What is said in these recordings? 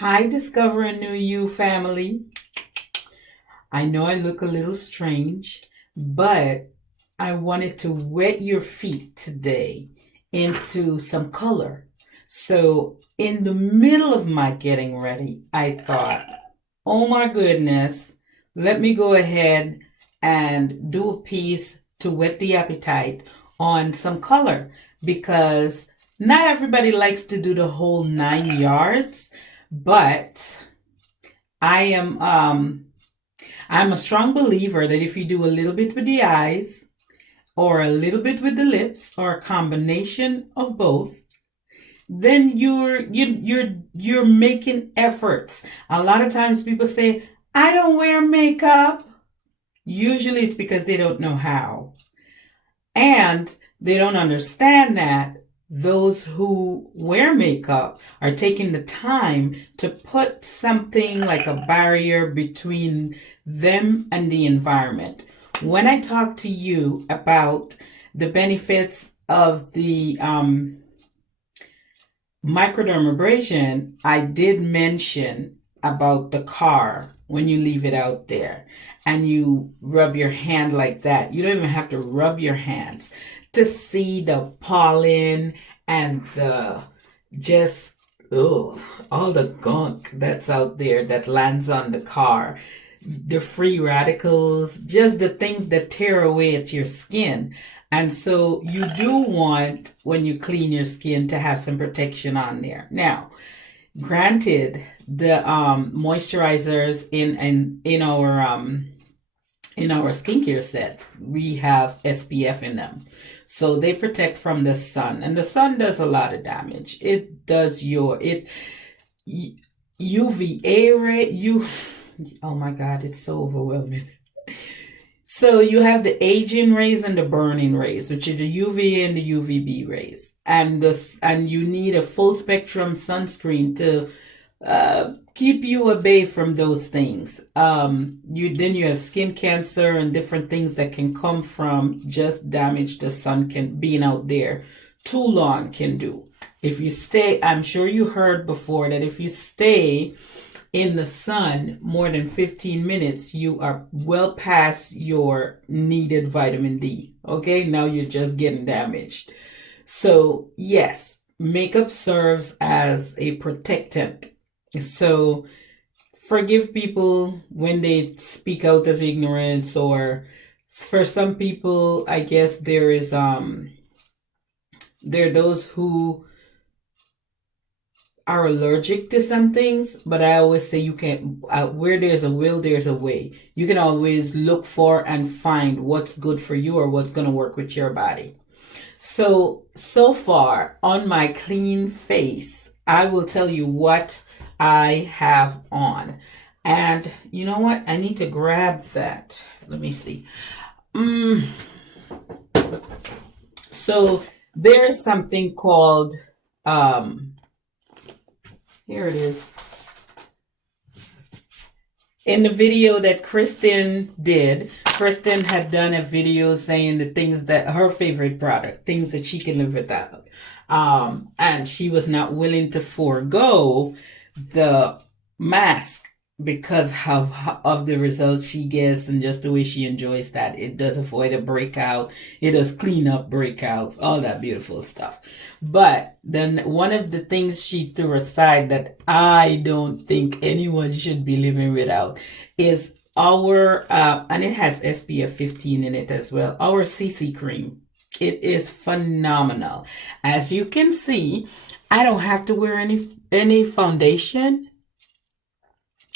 Hi, Discover a New You family. I know I look a little strange, but I wanted to wet your feet today into some color. So, in the middle of my getting ready, I thought, oh my goodness, let me go ahead and do a piece to whet the appetite on some color because not everybody likes to do the whole 9 yards, but I am I'm a strong believer that if you do a little bit with the eyes or a little bit with the lips or a combination of both, then you're making efforts. A lot of times people say, "I don't wear makeup." Usually it's because they don't know how. And they don't understand that those who wear makeup are taking the time to put something like a barrier between them and the environment. When I talk to you about the benefits of the microdermabrasion, I did mention about the car when you leave it out there and you rub your hand like that. You don't even have to rub your hands to see the pollen and the just all the gunk that's out there that lands on the car, the free radicals, just the things that tear away at your skin. And so you do want, when you clean your skin, to have some protection on there. Now, granted, the moisturizers in our skincare set, we have SPF in them. So they protect from the sun, and the sun does a lot of damage. It does UVA ray, oh my God, it's so overwhelming. So you have the aging rays and the burning rays, which is the UVA and the UVB rays. And you need a full spectrum sunscreen to keep you away from those things. You have skin cancer and different things that can come from just damage the sun can being out there too long can do. If you stay, I'm sure you heard before that if you stay in the sun more than 15 minutes, you are well past your needed vitamin D. Okay, now you're just getting damaged. So, yes, makeup serves as a protectant. So, forgive people when they speak out of ignorance, or for some people, I guess there are those who are allergic to some things, but I always say you can, where there's a will, there's a way. You can always look for and find what's good for you or what's going to work with your body. So far on my clean face, I will tell you what I have on. And you know what? I need to grab that. Let me see. So there's something called, here it is. In the video that Kristen did, Kristen had done a video saying the things that her favorite product, things that she can live without. And she was not willing to forego the mask because of the results she gets and just the way she enjoys that. It does avoid a breakout. It does clean up breakouts, all that beautiful stuff. But then one of the things she threw aside that I don't think anyone should be living without is our, and it has SPF 15 in it as well, our CC cream. It is phenomenal. As you can see, I don't have to wear any foundation.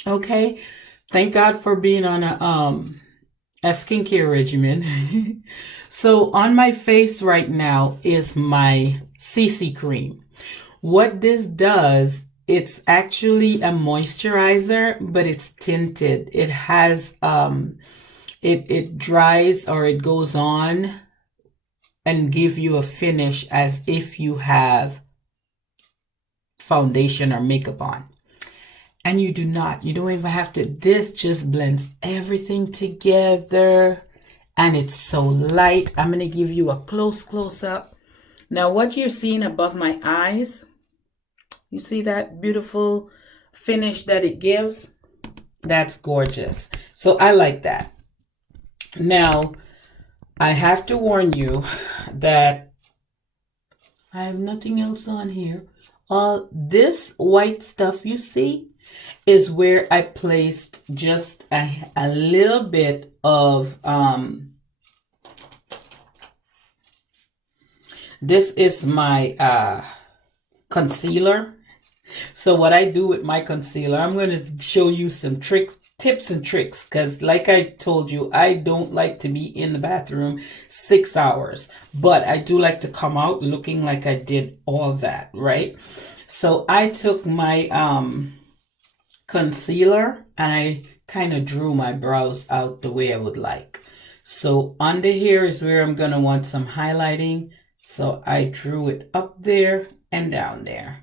Okay, thank God for being on a skincare regimen. So on my face right now is my CC cream. What this does, it's actually a moisturizer, but it's tinted. It has it dries or it goes on and give you a finish as if you have foundation or makeup on. And you don't even have to. This just blends everything together and it's so light. I'm going to give you a close up. Now what you're seeing above my eyes, you see that beautiful finish that it gives, that's gorgeous. So I like that. Now, I have to warn you that I have nothing else on here. This white stuff you see is where I placed just a little bit of, this is my concealer. So what I do with my concealer, I'm going to show you some tips and tricks, because like I told you, I don't like to be in the bathroom 6 hours, but I do like to come out looking like I did all that, right? So I took my concealer and I kind of drew my brows out the way I would like. So under here is where I'm going to want some highlighting. So I drew it up there and down there.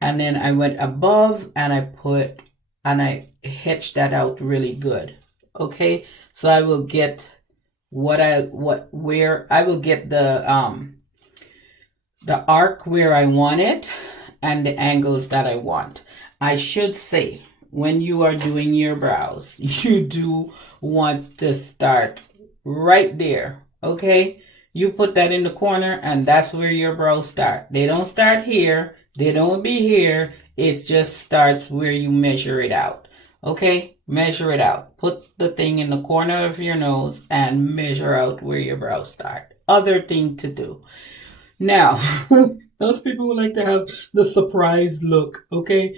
And then I went above and I etched that out really good. Okay, so I will get where I will get the arc where I want it and the angles that I want. I should say, when you are doing your brows, you do want to start right there. Okay, you put that in the corner and that's where your brows start. They don't start here. They don't be here. It just starts where you measure it out. Okay? Measure it out. Put the thing in the corner of your nose and measure out where your brows start. Other thing to do. Now, those people who like to have the surprise look, okay?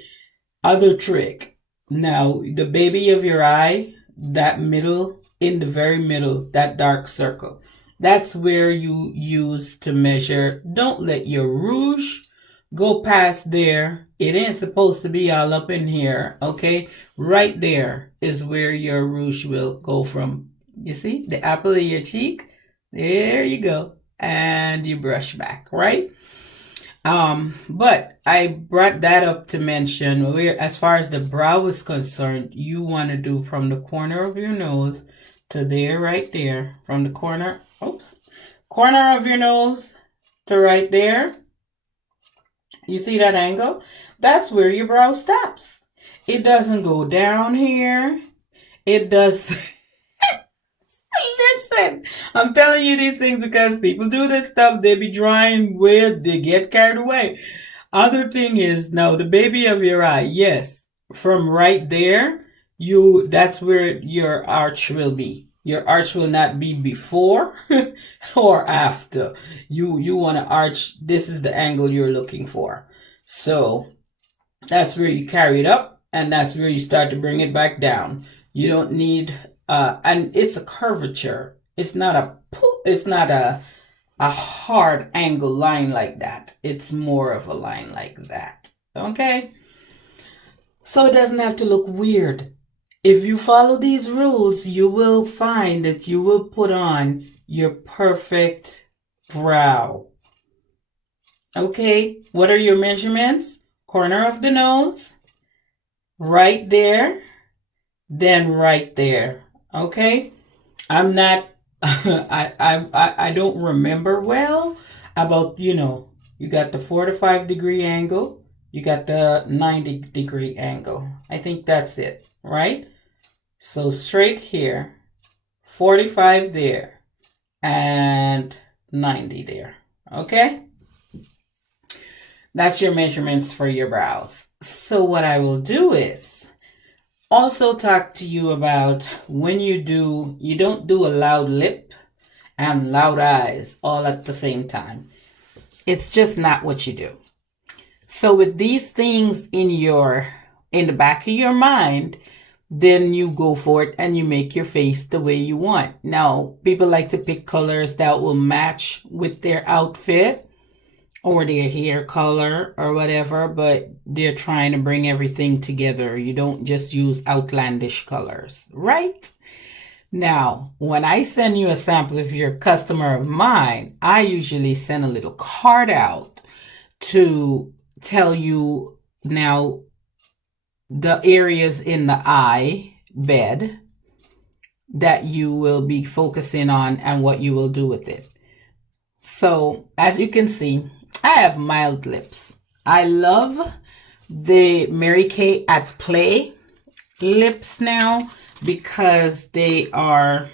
Other trick. Now, the baby of your eye, that middle, in the very middle, that dark circle, that's where you use to measure. Don't let your rouge go past there. It ain't supposed to be all up in here, okay? Right there is where your rouge will go from. You see? The apple of your cheek. There you go. And you brush back, right? But I brought that up to mention where, as far as the brow is concerned, you want to do from the corner of your nose to there, right there. From the corner of your nose to right there. You see that angle? That's where your brow stops. It doesn't go down here. It does. Listen, I'm telling you these things because people do this stuff. They be drawing weird. They get carried away. Other thing is, now the baby of your eye. Yes, from right there, that's where your arch will be. Your arch will not be before or after. You want to arch. This is the angle you're looking for. So that's where you carry it up, and that's where you start to bring it back down. You don't need, and it's a curvature. It's not a hard angle line like that. It's more of a line like that. Okay? So it doesn't have to look weird. If you follow these rules, you will find that you will put on your perfect brow. Okay, what are your measurements? Corner of the nose, right there, then right there. Okay, I'm not, I don't remember well about, you got the 45-degree angle, you got the 90-degree angle. I think that's it, right? So straight here, 45 there, and 90 there. Okay? That's your measurements for your brows. So what I will do is also talk to you about when you don't do a loud lip and loud eyes all at the same time. It's just not what you do. So with these things in the back of your mind, then you go for it and you make your face the way you want. Now, people like to pick colors that will match with their outfit or their hair color or whatever, but they're trying to bring everything together. You don't just use outlandish colors, right? Now, when I send you a sample, if you're a customer of mine, I usually send a little card out to tell you now the areas in the eye bed that you will be focusing on and what you will do with it. So as you can see, I have mild lips. I love the Mary Kay at Play lips now because they are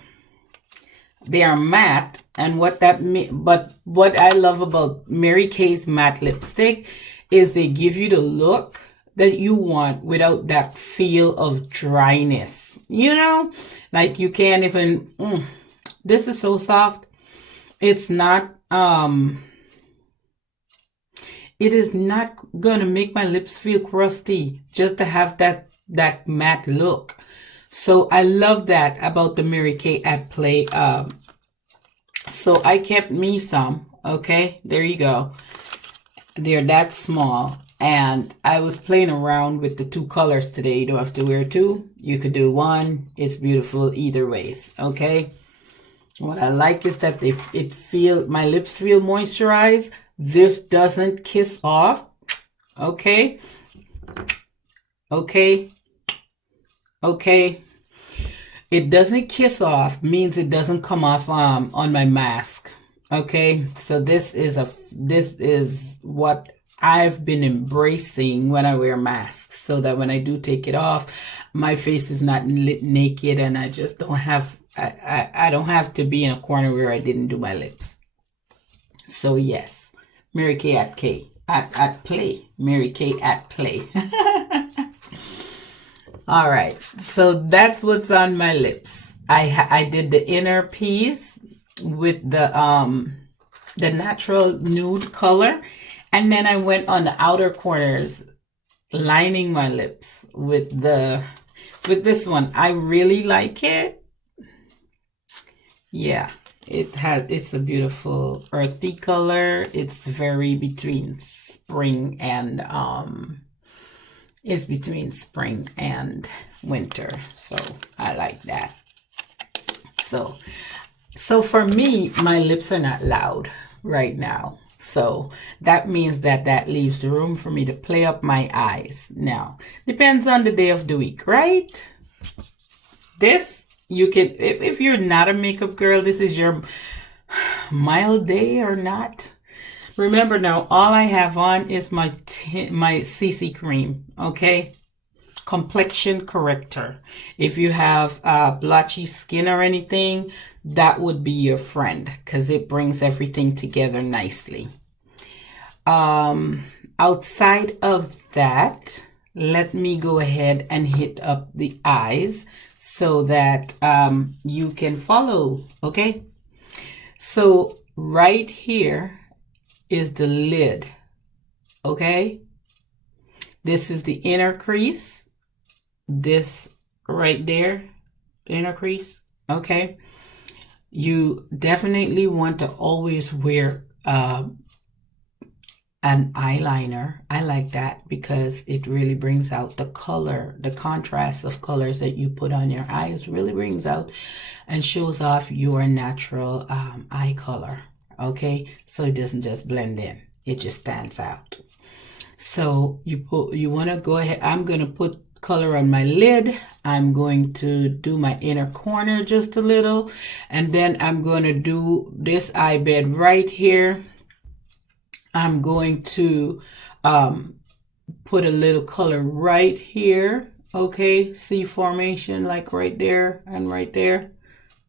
matte. And what that but what I love about Mary Kay's matte lipstick is they give you the look that you want without that feel of dryness, you know, like you can't even this is so soft. It's not it is not gonna make my lips feel crusty just to have that matte look. So I love that about the Mary Kay at Play. So I kept me some. Okay, there you go. They're that small. And I was playing around with the two colors today. You don't have to wear two. You could do one. It's beautiful either ways. Okay. What I like is that my lips feel moisturized. This doesn't kiss off. Okay. Okay. Okay. It doesn't kiss off, means it doesn't come off on my mask. Okay, so this is what I've been embracing when I wear masks, so that when I do take it off, my face is not naked, and I just don't have I don't have to be in a corner where I didn't do my lips. So yes, Mary Kay at Play, Mary Kay at Play. All right, so that's what's on my lips. I did the inner piece with the natural nude color, and then I went on the outer corners, lining my lips with this one. I really like it. Yeah, it's a beautiful earthy color. It's very between spring and it's between spring and winter, so I like that. So for me, my lips are not loud right now, so that means that leaves room for me to play up my eyes. Now, depends on the day of the week, right? This, you can, if you're not a makeup girl, this is your mild day or not. Remember now, all I have on is my CC cream, okay? Complexion Corrector. If you have blotchy skin or anything, that would be your friend because it brings everything together nicely. Outside of that, let me go ahead and hit up the eyes so that you can follow, okay? So right here is the lid, okay? This is the inner crease. This right there, inner crease, okay? You definitely want to always wear an eyeliner. I like that because it really brings out the color, the contrast of colors that you put on your eyes really brings out and shows off your natural eye color. Okay, so it doesn't just blend in, it just stands out. So you want to go ahead. I'm going to put color on my lid. I'm going to do my inner corner just a little, and then I'm going to do this eye bed right here. I'm going to put a little color right here. Okay, C formation, like right there and right there.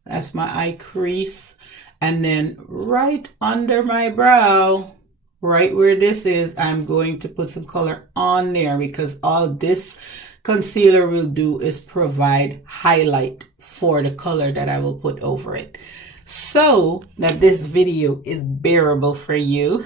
That's my eye crease. And then right under my brow, right where this is, I'm going to put some color on there because all this concealer will do is provide highlight for the color that I will put over it, so that this video is bearable for you.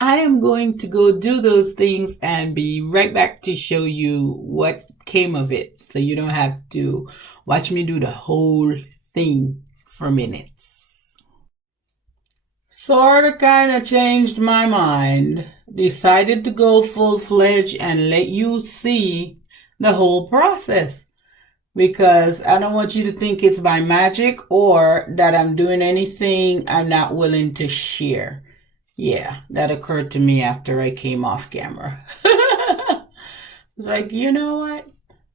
I am going to go do those things and be right back to show you what came of it, so you don't have to watch me do the whole thing for minutes. Sort of kind of changed my mind. Decided to go full-fledged and let you see the whole process. Because I don't want you to think it's by magic or that I'm doing anything I'm not willing to share. Yeah, that occurred to me after I came off camera. It's like, you know what?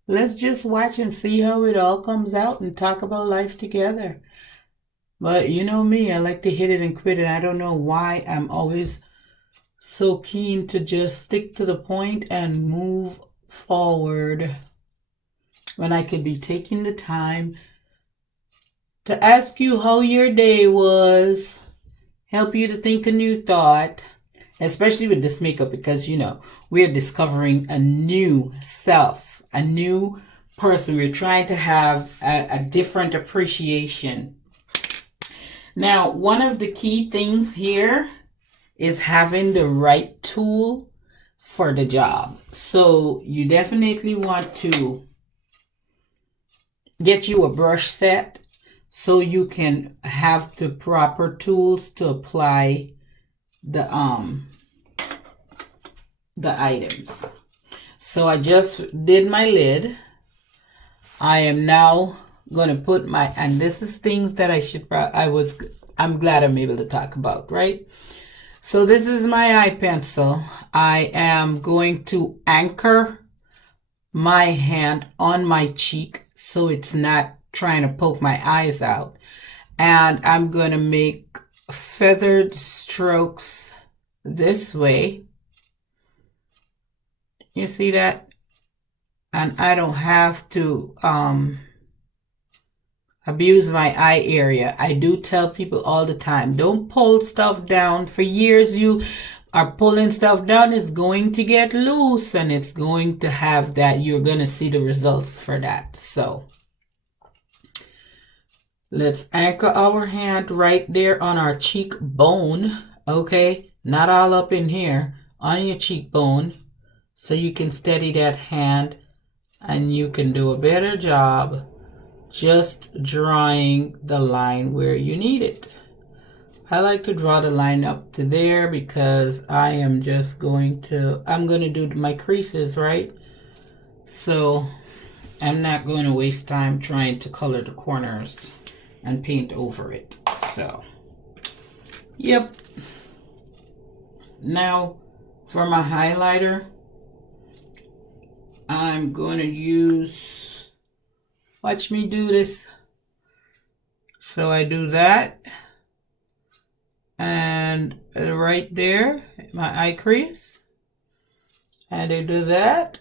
Let's just watch and see how it all comes out and talk about life together. But you know me, I like to hit it and quit it. I don't know why I'm always so keen to just stick to the point and move forward when I could be taking the time to ask you how your day was, help you to think a new thought, especially with this makeup, because we're discovering a new self, a new person. We're trying to have a different appreciation. Now, one of the key things here is having the right tool for the job. So you definitely want to get you a brush set so you can have the proper tools to apply the items. So I just did my lid. I am now going to put and this is things that I'm glad I'm able to talk about, right? So this is my eye pencil. I am going to anchor my hand on my cheek so it's not trying to poke my eyes out. And I'm going to make feathered strokes this way. You see that? And I don't have to abuse my eye area. I do tell people all the time, don't pull stuff down. For years you are pulling stuff down, it's going to get loose and it's going to have that. You're going to see the results for that. So let's anchor our hand right there on our cheekbone. Okay, not all up in here, on your cheekbone, so you can steady that hand and you can do a better job just drawing the line where you need it. I like to draw the line up to there because I'm going to do my creases, right? So I'm not going to waste time trying to color the corners and paint over it. So, yep. Now for my highlighter, I'm going to use, watch me do this. So I do that. And right there, my eye crease. And I do that.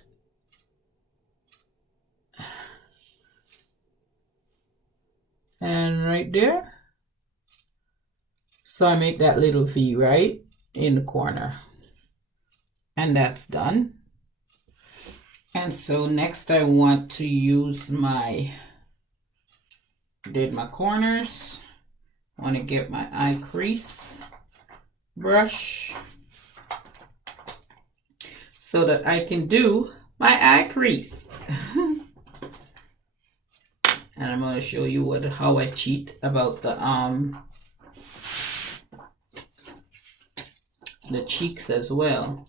And right there. So I make that little V right in the corner. And that's done. And so next I want to use did my corners. I want to get my eye crease brush so that I can do my eye crease. And I'm going to show you how I cheat about the cheeks as well.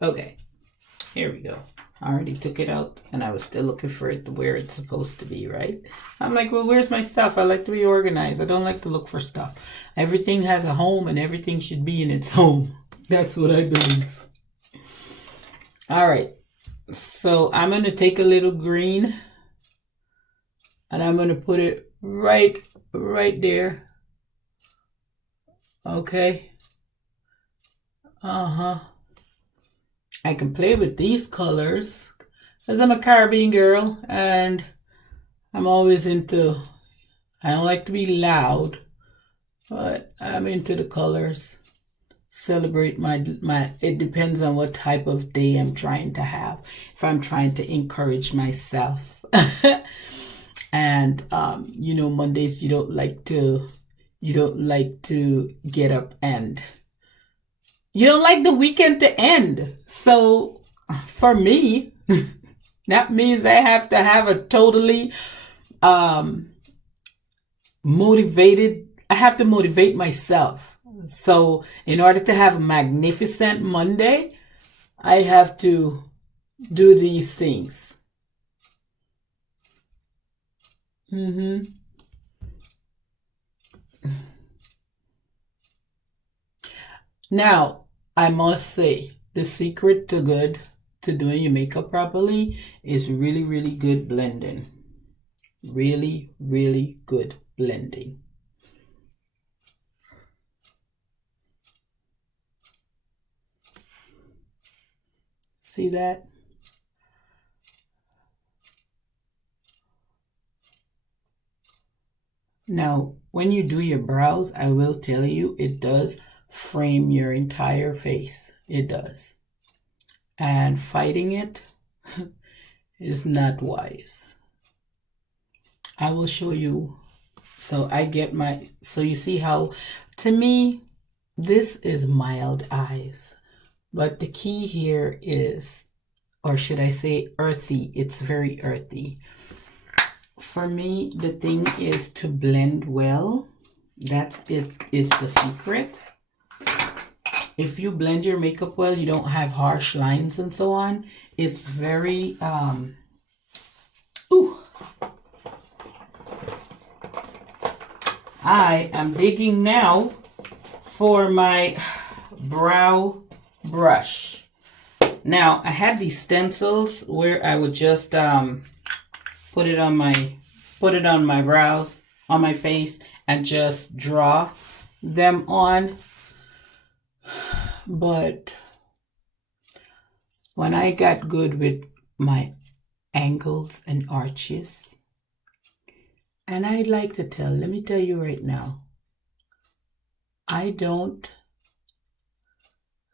Okay, here we go. I already took it out and I was still looking for it where it's supposed to be, right? I'm like, well, where's my stuff? I like to be organized. I don't like to look for stuff. Everything has a home and everything should be in its home. That's what I believe. All right. So I'm going to take a little green and I'm going to put it right there. Okay. I can play with these colors because I'm a Caribbean girl and I'm always I don't like to be loud, but I'm into the colors. Celebrate it depends on what type of day I'm trying to have. If I'm trying to encourage myself. And, Mondays you don't like to get up and you don't like the weekend to end. So for me, that means I have to have a totally motivated. I have to motivate myself. So in order to have a magnificent Monday, I have to do these things. Now, I must say, the secret to doing your makeup properly is really, really good blending. Really, really good blending. See that? Now, when you do your brows, I will tell you, it does frame your entire face. It does. And fighting it is not wise. I will show you. So you see how, to me, this is mild eyes. But the key here is, or should I say earthy, it's very earthy. For me, the thing is to blend well. That's it, is the secret. If you blend your makeup well, you don't have harsh lines and so on. It's very, I am digging now for my brow brush. Now, I had these stencils where I would just put it on my brows, on my face, and just draw them on. But when I got good with my angles and arches, and I'd like to let me tell you right now, I don't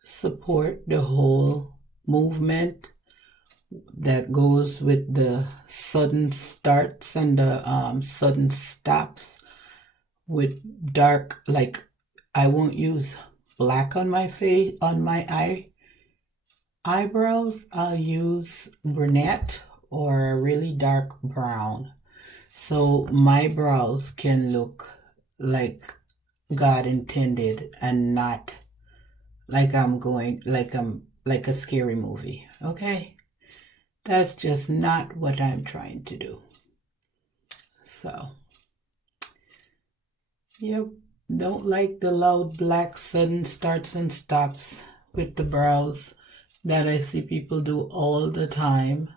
support the whole movement that goes with the sudden starts and the sudden stops with dark, like I won't use black on my face, on my eyebrows. I'll use brunette or a really dark brown, so my brows can look like God intended and not like I'm like a scary movie. Okay, that's just not what I'm trying to do. So yep, don't like the loud black sudden starts and stops with the brows that I see people do all the time.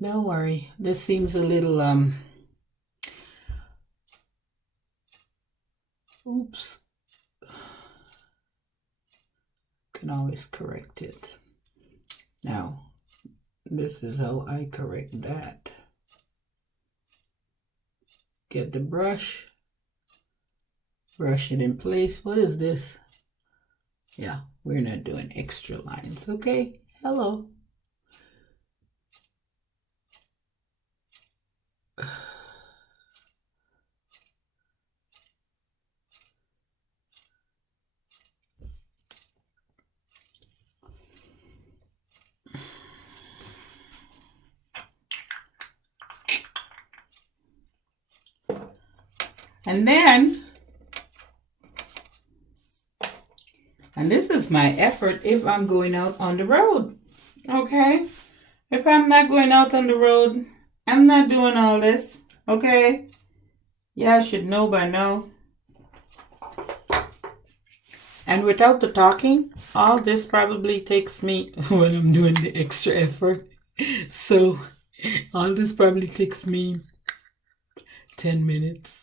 Don't worry, this seems a little oops. Can always correct it. Now, this is how I correct that. Get the brush, brush it in place. What is this? Yeah, we're not doing extra lines, okay? Hello. And then, and this is my effort if I'm going out on the road, okay? If I'm not going out on the road, I'm not doing all this, okay? Yeah, I should know by now. And without the talking, all this probably takes me, when I'm doing the extra effort, so all this probably takes me 10 minutes.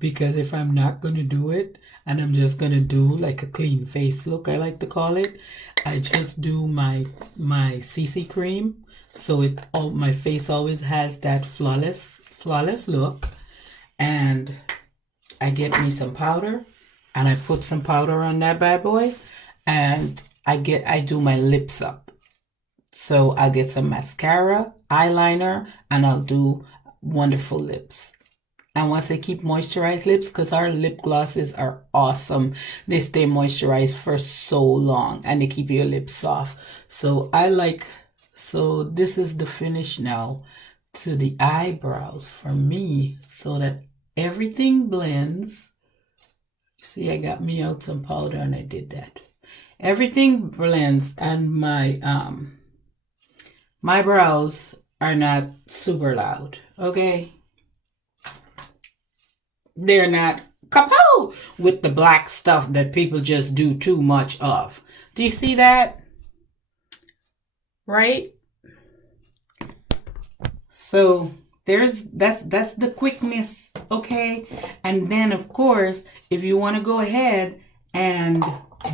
Because if I'm not going to do it, and I'm just going to do like a clean face look, I like to call it, I just do my CC cream. So my face always has that flawless look. And I get me some powder, and I put some powder on that bad boy, and I do my lips up. So I'll get some mascara, eyeliner, and I'll do wonderful lips. And once I keep moisturized lips, because our lip glosses are awesome. They stay moisturized for so long, and they keep your lips soft. So so this is the finish now to the eyebrows for me, so that everything blends. See, I got me out some powder and I did that. Everything blends, and my brows are not super loud, okay? They're not kapow with the black stuff that people just do too much of. Do you see that? Right? So That's the quickness, okay? And then of course, if you want to go ahead and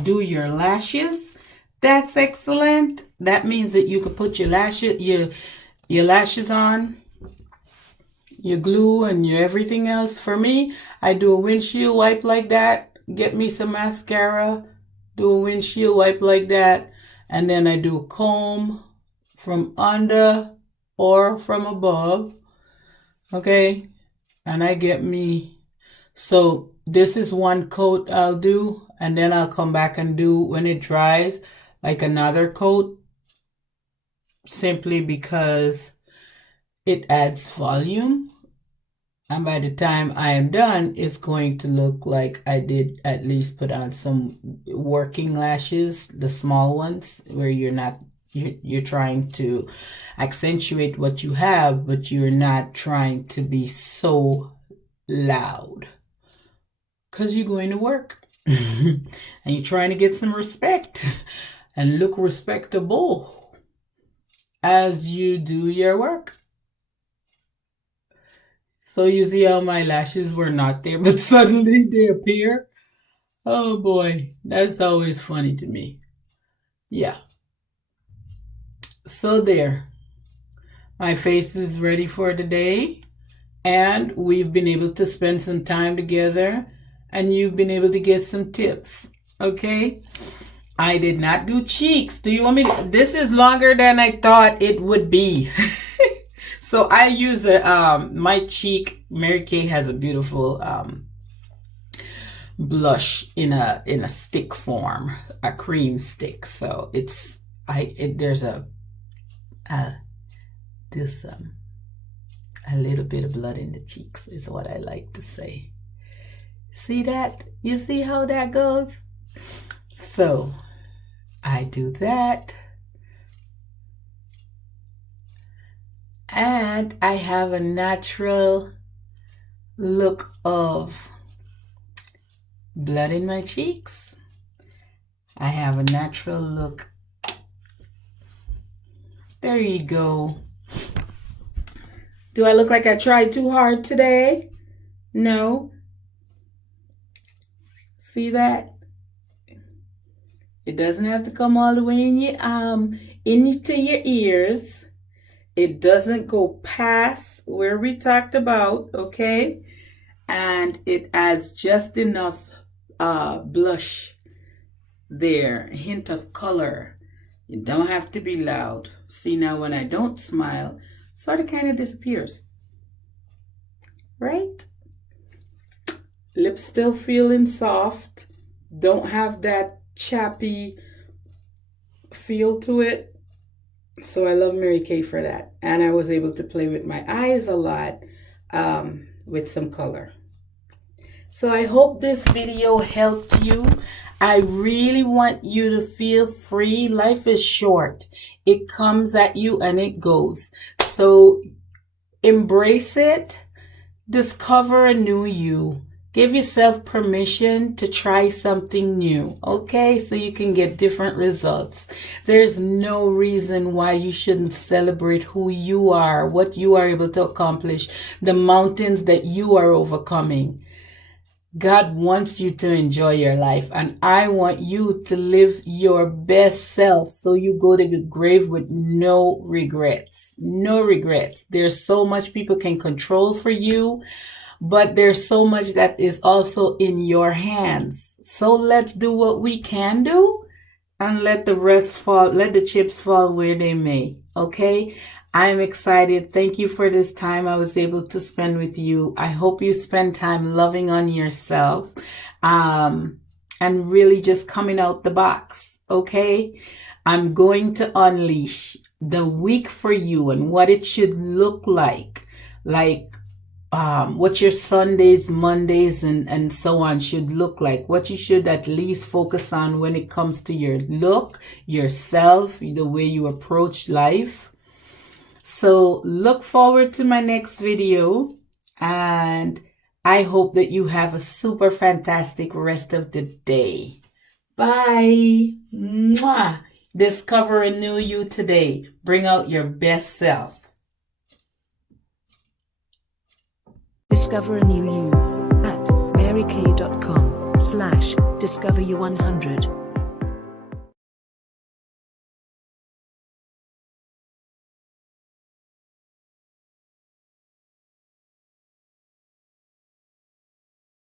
do your lashes, that's excellent. That means that you could put your lashes on, your glue and your everything else. For me, I do a windshield wipe like that, get me some mascara, do a windshield wipe like that, and then I do a comb from under or from above, okay? And I get me, so this is one coat I'll do, and then I'll come back and do, when it dries, like another coat, simply because it adds volume. And by the time I am done, it's going to look like I did at least put on some working lashes, the small ones, where you're trying to accentuate what you have, but you're not trying to be so loud. Because you're going to work. And you're trying to get some respect and look respectable as you do your work. So you see how my lashes were not there, but suddenly they appear? Oh boy, that's always funny to me. Yeah. So there. My face is ready for the day. And we've been able to spend some time together. And you've been able to get some tips. Okay? I did not do cheeks. Do you want me to? This is longer than I thought it would be. So I use my cheek. Mary Kay has a beautiful blush in a stick form, a cream stick. So there's a little bit of blood in the cheeks is what I like to say. See that? You see how that goes? So I do that. And I have a natural look of blood in my cheeks. I have a natural look. There you go. Do I look like I tried too hard today? No. See that? It doesn't have to come all the way in into your ears. It doesn't go past where we talked about, okay? And it adds just enough blush there, a hint of color. You don't have to be loud. See, now when I don't smile, sort of kind of disappears. Right? Lips still feeling soft. Don't have that chappy feel to it. So I love Mary Kay for that. And I was able to play with my eyes a lot with some color. So I hope this video helped you. I really want you to feel free. Life is short. It comes at you and it goes. So embrace it. Discover a new you. Give yourself permission to try something new, okay? So you can get different results. There's no reason why you shouldn't celebrate who you are, what you are able to accomplish, the mountains that you are overcoming. God wants you to enjoy your life, and I want you to live your best self so you go to the grave with no regrets. No regrets. There's so much people can control for you, but there's so much that is also in your hands. So let's do what we can do and let the rest fall, let the chips fall where they may. Okay? I'm excited. Thank you for this time I was able to spend with you. I hope you spend time loving on yourself and really just coming out the box. Okay? I'm going to unleash the week for you and what it should look like what your Sundays, Mondays, and so on should look like. What you should at least focus on when it comes to your look, yourself, the way you approach life. So look forward to my next video, and I hope that you have a super fantastic rest of the day. Bye. Mwah. Discover a new you today. Bring out your best self. Discover a new you at marykay.com/discoveryou100.